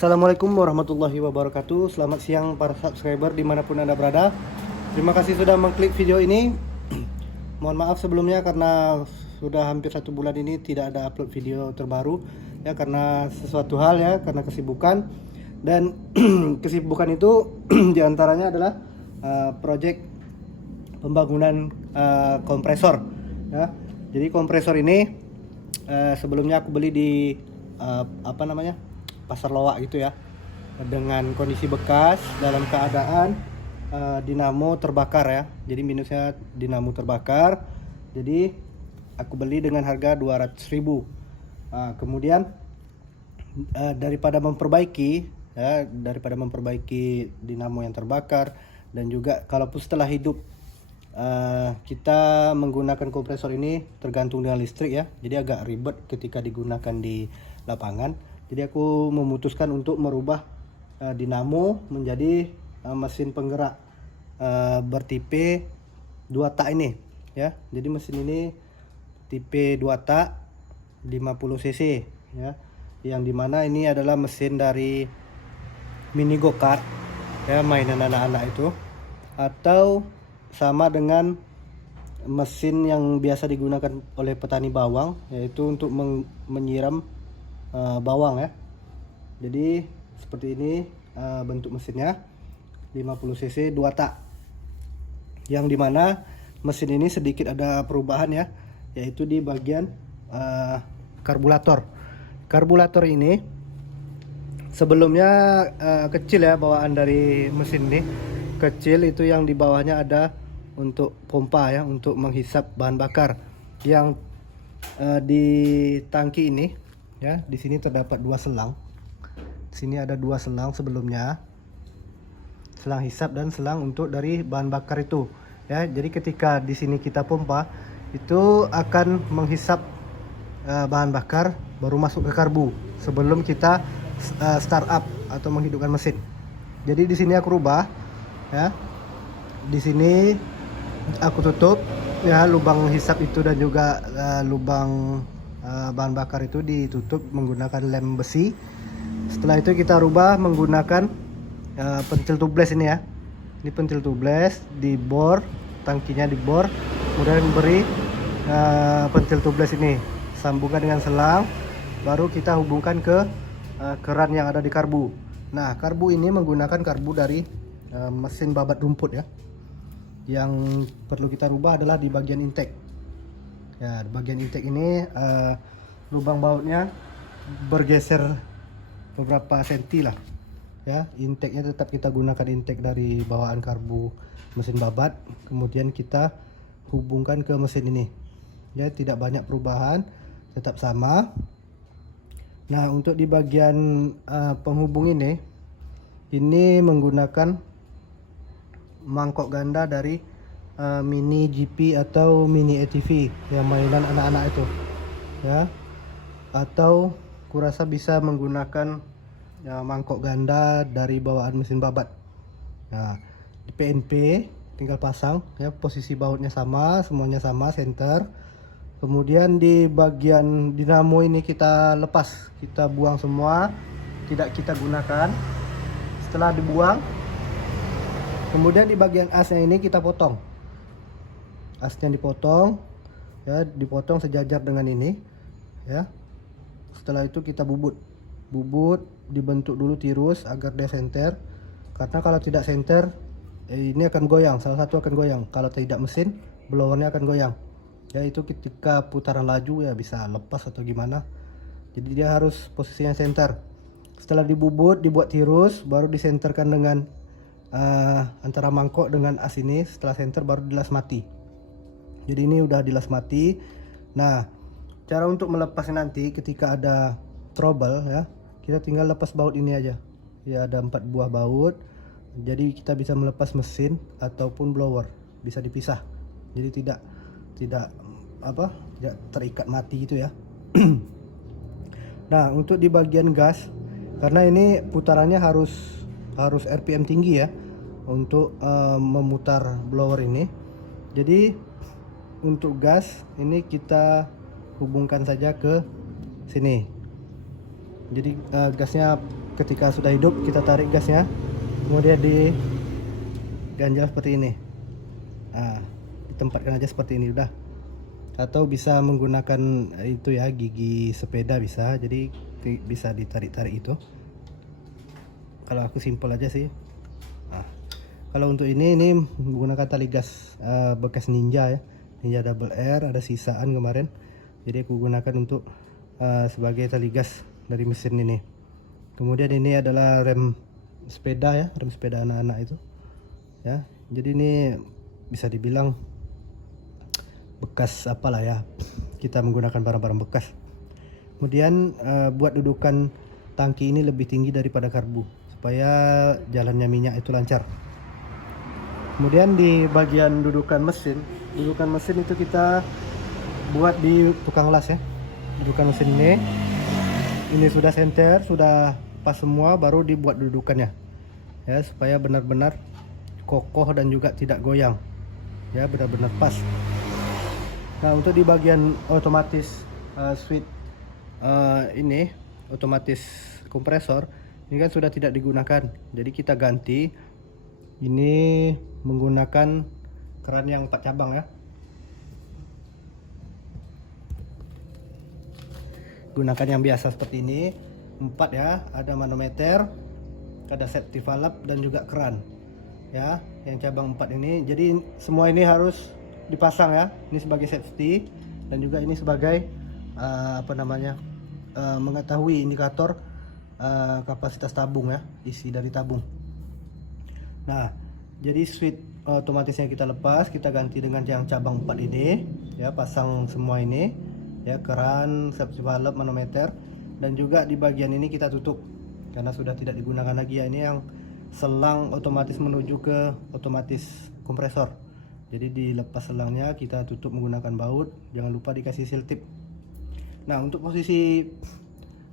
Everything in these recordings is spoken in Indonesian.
Assalamualaikum warahmatullahi wabarakatuh. Selamat siang para subscriber dimanapun Anda berada. Terima kasih sudah mengklik video ini. Mohon maaf sebelumnya karena sudah hampir 1 bulan ini tidak ada upload video terbaru ya, karena sesuatu hal ya, karena kesibukan. Dan kesibukan itu diantaranya adalah project pembangunan kompresor ya. Jadi kompresor ini sebelumnya aku beli di Pasar Loak gitu ya, dengan kondisi bekas dalam keadaan dinamo terbakar ya. Jadi minusnya dinamo terbakar. Jadi aku beli dengan harga 200.000. Kemudian daripada memperbaiki dinamo yang terbakar, dan juga kalaupun setelah hidup kita menggunakan kompresor ini tergantung dengan listrik ya, jadi agak ribet ketika digunakan di lapangan. Jadi aku memutuskan untuk merubah dinamo menjadi mesin penggerak bertipe 2 tak ini ya. Jadi mesin ini tipe 2 tak 50 cc ya, yang dimana ini adalah mesin dari mini go-kart ya, mainan anak-anak itu, atau sama dengan mesin yang biasa digunakan oleh petani bawang, yaitu untuk menyiram bawang ya. Jadi seperti ini bentuk mesinnya, 50 cc 2 tak, yang dimana mesin ini sedikit ada perubahan ya, yaitu di bagian karburator. Karburator ini sebelumnya kecil ya, bawaan dari mesin ini kecil, itu yang di bawahnya ada untuk pompa ya, untuk menghisap bahan bakar. Yang di tangki ini ya, di sini terdapat 2 selang. Di sini ada 2 selang sebelumnya, selang hisap dan selang untuk dari bahan bakar itu ya. Jadi ketika di sini kita pompa, itu akan menghisap bahan bakar baru masuk ke karbu sebelum kita start up atau menghidupkan mesin. Jadi di sini aku rubah ya. Di sini aku tutup ya lubang hisap itu, dan juga lubang bahan bakar itu ditutup menggunakan lem besi. Setelah itu kita rubah menggunakan pentil tubles ini ya. Ini pentil tubles dibor, tangkinya dibor, kemudian beri pentil tubles ini sambungkan dengan selang, baru kita hubungkan ke keran yang ada di karbu. Nah, karbu ini menggunakan karbu dari mesin babat rumput ya. Yang perlu kita rubah adalah di bagian intake ya. Di bagian intake ini lubang bautnya bergeser beberapa senti lah ya. Intake-nya tetap kita gunakan intake dari bawaan karbu mesin babat, kemudian kita hubungkan ke mesin ini ya. Tidak banyak perubahan, tetap sama. Nah, untuk di bagian penghubung ini menggunakan mangkok ganda dari mini GP atau mini ATV yang mainan anak-anak itu ya. Atau kurasa bisa menggunakan mangkok ganda dari bawaan mesin babat. Nah, di PNP tinggal pasang ya, posisi bautnya sama, semuanya sama, center. Kemudian di bagian dinamo ini kita lepas, kita buang semua, tidak kita gunakan. Setelah dibuang, kemudian di bagian asnya ini kita potong. Asnya dipotong ya, dipotong sejajar dengan ini ya. Setelah itu kita bubut dibentuk dulu tirus agar dia senter, karena kalau tidak senter ini akan goyang, salah satu akan goyang. Kalau tidak mesin, blowernya akan goyang ya. Itu ketika putaran laju ya bisa lepas atau gimana. Jadi dia harus posisinya center. Setelah dibubut, dibuat tirus, baru disenterkan dengan antara mangkok dengan as ini. Setelah center baru dilas mati. Jadi ini udah dilas mati. Nah, cara untuk melepasnya nanti ketika ada trouble ya, kita tinggal lepas baut ini aja ya. Ada 4 buah baut, jadi kita bisa melepas mesin ataupun blower, bisa dipisah. Jadi tidak terikat mati gitu ya. Nah, untuk di bagian gas, karena ini putarannya harus RPM tinggi ya untuk memutar blower ini. Jadi untuk gas ini kita hubungkan saja ke sini. Jadi gasnya ketika sudah hidup kita tarik gasnya, kemudian diganjal seperti ini. Nah, ditempatkan aja seperti ini udah. Atau bisa menggunakan itu ya, gigi sepeda bisa, jadi bisa ditarik-tarik itu. Kalau aku simpel aja sih. Nah, kalau untuk ini menggunakan tali gas bekas Ninja ya, Ninja Double R, ada sisaan kemarin, jadi aku gunakan untuk sebagai tali gas dari mesin ini. Kemudian ini adalah rem sepeda ya, rem sepeda anak-anak itu ya. Jadi ini bisa dibilang bekas apalah ya, kita menggunakan barang-barang bekas. Kemudian buat dudukan tangki ini lebih tinggi daripada karbu supaya jalannya minyak itu lancar. Kemudian di bagian dudukan mesin itu kita buat di tukang las ya. Dudukan mesin ini sudah senter, sudah pas semua, baru dibuat dudukannya ya, supaya benar-benar kokoh dan juga tidak goyang ya, benar-benar pas. Nah, untuk di bagian otomatis switch ini otomatis kompresor ini kan sudah tidak digunakan, jadi kita ganti ini menggunakan keran yang 4 cabang ya. Gunakan yang biasa seperti ini 4 ya, ada manometer, ada safety valve dan juga keran ya, yang cabang 4 ini. Jadi semua ini harus dipasang ya, ini sebagai safety dan juga ini sebagai mengetahui indikator kapasitas tabung ya, isi dari tabung. Nah, jadi switch otomatisnya kita lepas, kita ganti dengan yang cabang 4 ini ya, pasang semua ini ya, keran, safety valve, manometer, dan juga di bagian ini kita tutup karena sudah tidak digunakan lagi ya. Ini yang selang otomatis menuju ke otomatis kompresor. Jadi dilepas selangnya, kita tutup menggunakan baut, jangan lupa dikasih seal tip. Nah, untuk posisi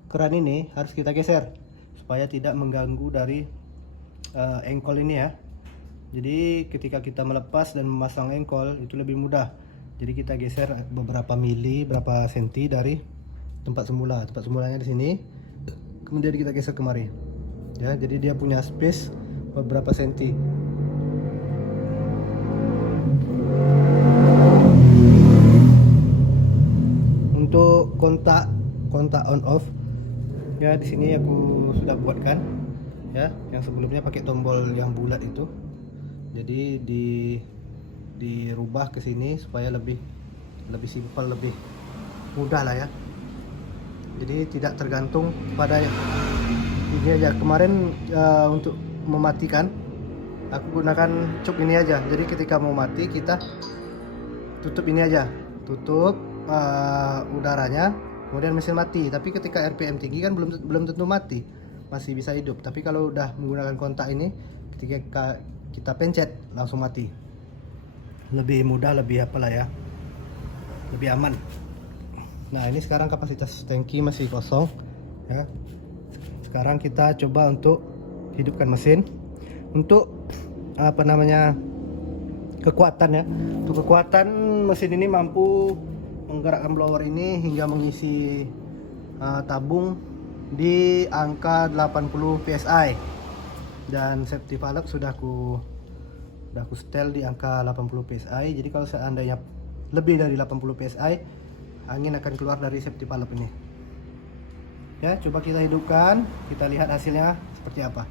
keran ini harus kita geser supaya tidak mengganggu dari engkol ini ya. Jadi ketika kita melepas dan memasang engkol itu lebih mudah. Jadi kita geser beberapa mili, berapa senti dari tempat semula. Tempat semulanya di sini. Kemudian kita geser kemari. Ya, jadi dia punya space beberapa senti. Untuk kontak on off ya, di sini aku sudah buatkan ya, yang sebelumnya pakai tombol yang bulat itu. Jadi dirubah ke sini supaya lebih simpel, lebih mudah lah ya. Jadi tidak tergantung pada ini aja. Kemarin untuk mematikan aku gunakan cup ini aja. Jadi ketika mau mati kita tutup ini aja, tutup udaranya, kemudian mesin mati. Tapi ketika RPM tinggi kan belum tentu mati, masih bisa hidup. Tapi kalau udah menggunakan kontak ini, ketika kita pencet langsung mati. Lebih mudah, lebih apalah ya, lebih aman. Nah, ini sekarang kapasitas tangki masih kosong ya. Sekarang kita coba untuk hidupkan mesin. Untuk kekuatan ya. Untuk kekuatan mesin ini mampu menggerakkan blower ini hingga mengisi tabung di angka 80 psi. Dan safety valve sudah aku setel di angka 80 psi. Jadi kalau seandainya lebih dari 80 psi, angin akan keluar dari safety valve ini. Ya, coba kita hidupkan, kita lihat hasilnya seperti apa.